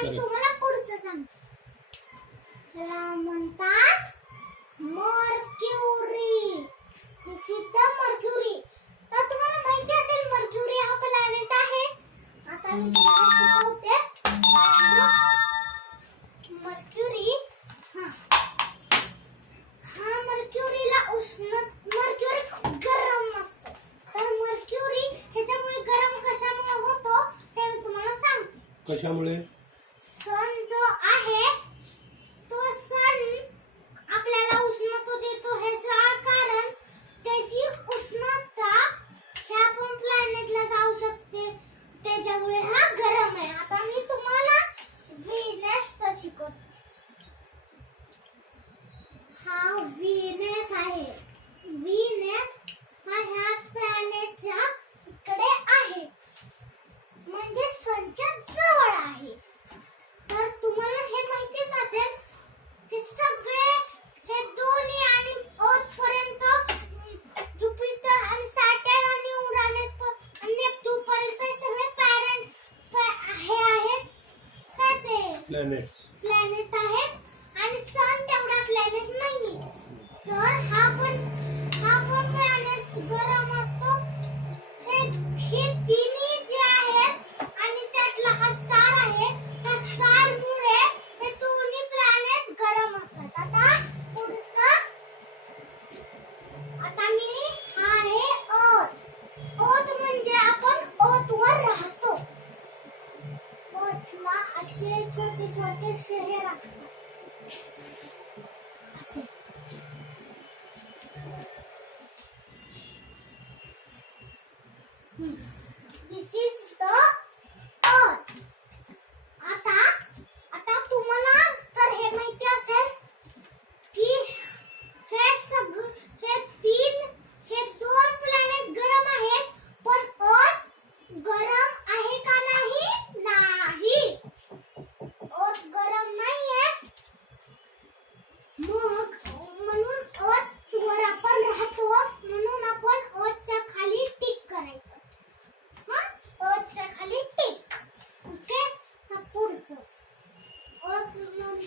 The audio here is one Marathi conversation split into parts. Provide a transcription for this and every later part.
आणि तुम्हाला पुढचं सांगते. त्याला म्हणतात मर्क्युरी सिद्ध मर्क्युरी तर तुम्हाला माहिती असेल मर्क्युरी हा प्लॅनेट आहे. आता मी तुम्हाला मर्क्युरी मर्क्युरीला उष्ण मर्क्युरी खूप गरम तर मर्क्युरी ह्याच्यामुळे गरम होतो तुम्हाला कशामुळे? प्लॅनेट आहेत आणि सन तेवढा प्लॅनेट नाही तर हा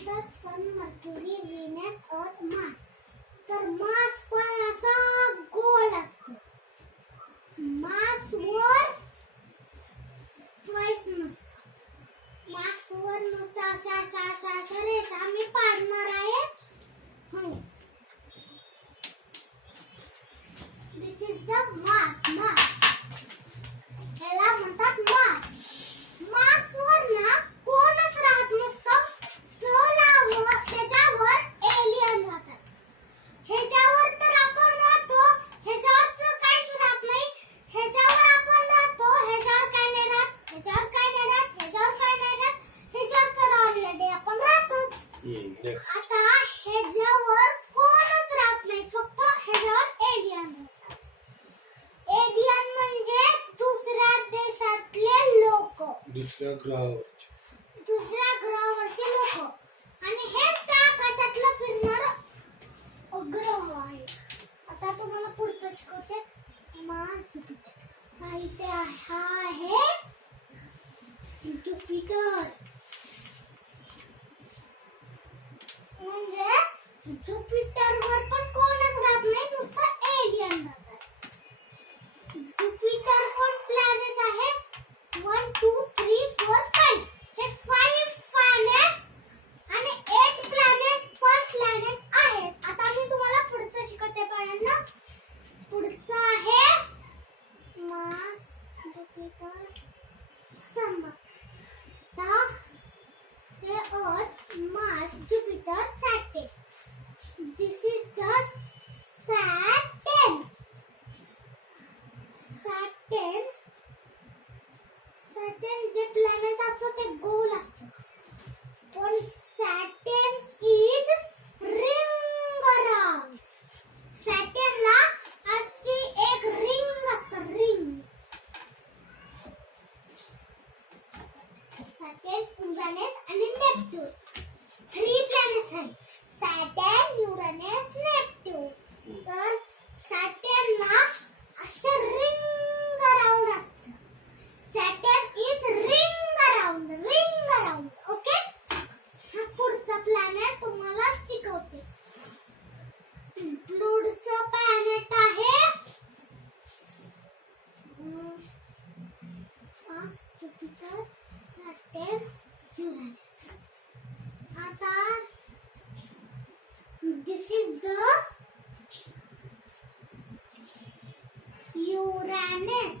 जुपिटर सन मर्क्युरी व्हीनस अर्थ मास. तर मास पण असा गोल असतो. मास वर ट्वाइस नसतो मास वर नुसतं अशा अशा अशा अशा रेषा मी पाडणार आहे आता ह्याच्यावर कोणच राहत नाही फक्त ह्याच्यावर एलियन एलियन म्हणजे दुसऱ्या देशातले लोक. दुसऱ्या ग्रहावर दुसऱ्या ग्रहावरचे लोक. आणि हेच त्या आकाशातलं फिरणार ग्रह आहे. आता तुम्हाला पुढचं शिकवते. जुपिटर काही ते हा आहे. जुपिटर म्हणजे झुपिटरवर पण and Uranus. This is the Uranus.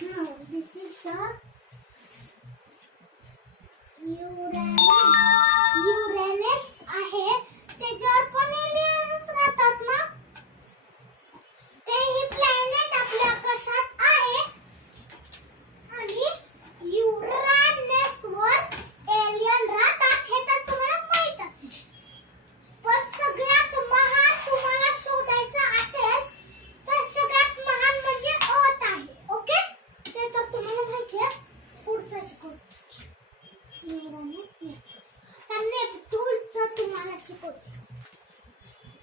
No, this is the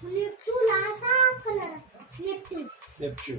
Neptune हा असा कलर नेपच्यून